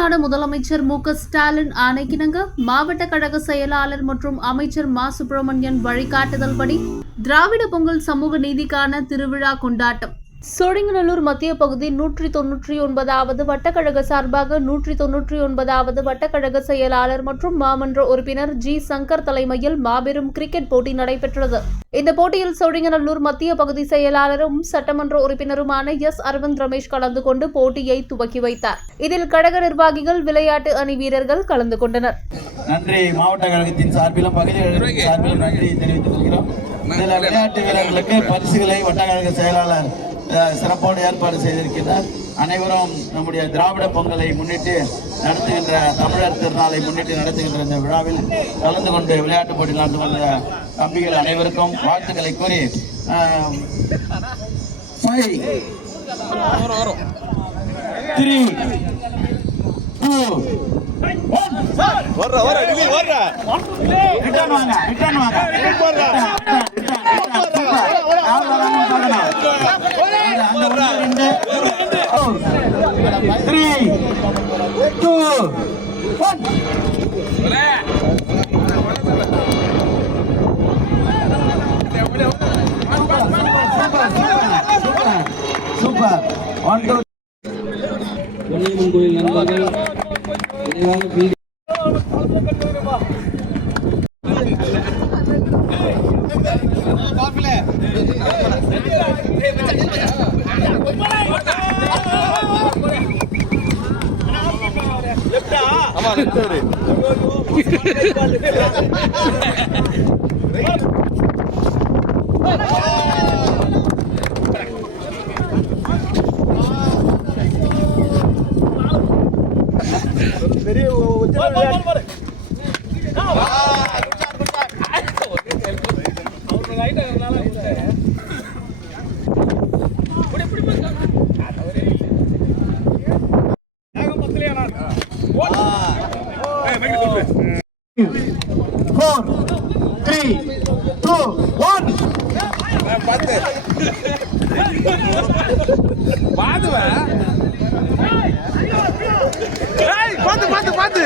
தமிழ்நாடு முதலமைச்சர் மு.க.ஸ்டாலின் ஆணைக்கிணங்க மாவட்ட கழக செயலாளர் மற்றும் அமைச்சர் மா. சுப்பிரமணியன் வழிகாட்டுதல்படி திராவிட பொங்கல் சமூக நீதிக்கான திருவிழா கொண்டாட்டம். சோழிங்கநல்லூர் மத்திய பகுதி 199வது வட்டக்கழக சார்பாக 199வது வட்டக்கழக செயலாளர் மற்றும் மாமன்ற உறுப்பினர் ஜி. சங்கர் தலைமையில் மாபெரும் கிரிக்கெட் போட்டி நடைபெற்றது. இந்த போட்டியில் சோழிங்கநல்லூர் மத்திய பகுதி செயலாளரும் சட்டமன்ற உறுப்பினருமான எஸ். அரவிந்த் ரமேஷ் கலந்து கொண்டு போட்டியை துவக்கி வைத்தார். இதில் கழக நிர்வாகிகள், விளையாட்டு அணி வீரர்கள் கலந்து கொண்டனர். நன்றி. மாவட்ட கழகத்தின் சார்பிலும் பகுதி கழகத்தின் சார்பிலும் நன்றி தெரிவித்துக் கொள்கிறோம். விளையாட்டு வீரர்களுக்கு பரிசுகளை வட்டக்கழக செயலாளர் சிறப்போடு ஏற்பாடு செய்திருக்கிறார். அனைவரும் நம்முடைய திராவிட பொங்கலை முன்னிட்டு நடத்துகின்ற, தமிழர் திருநாளை முன்னிட்டு நடத்துகின்ற இந்த விழாவில் கலந்து கொண்டு விளையாட்டு போட்டி நடந்து வந்த தம்பிகள் அனைவருக்கும் வாழ்த்துக்களை கூறி 3, 2, 1. சூப்பர். பொன்னியம்மன் கோயில் நண்பர்கள் விரைவாக பார்த்து